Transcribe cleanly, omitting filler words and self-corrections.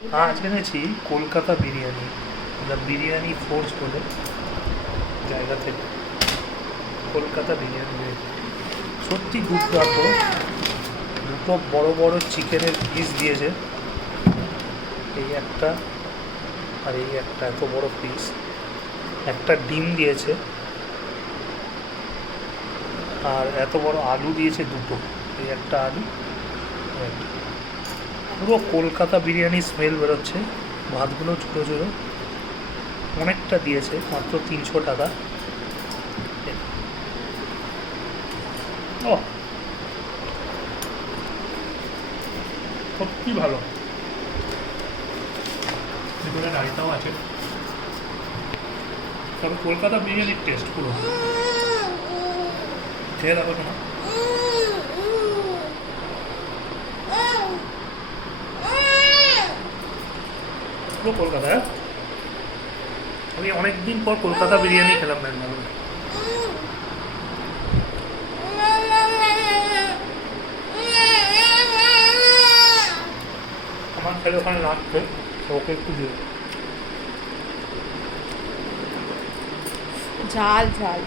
আজকে এনেছি Kolkata biryani, the biryani force বলে জায়গা থেকে কলকাতা বিরিয়ানি সত্যি দুর্দান্ত। দুটো বড় বড় চিকেনের পিস দিয়েছে, এই একটা আর এই একটা এত বড় পিস, একটা ডিম দিয়েছে আর এত বড় আলু দিয়েছে দুটো, এই একটা আলু একটা। পুরো কলকাতা বিরিয়ানি স্মেল বেরোচ্ছে। ভাতগুলো ছোটো ছোটো, অনেকটা দিয়েছে, মাত্র 300 টাকা। ও সত্যি ভালো, ভিতরে রায়তাও আছে। তবে কলকাতা বিরিয়ানির টেস্ট পুরো খেয়ে দেখো তোমার। পুরো কলকাতা, আমি অনেকদিন পর কলকাতা বিরিয়ানি খেলাম ব্যাঙ্গালোরে। আমার ছেলে ওখানে নাচছে, ওকে একটু দিয়ে ঝাল ঝাল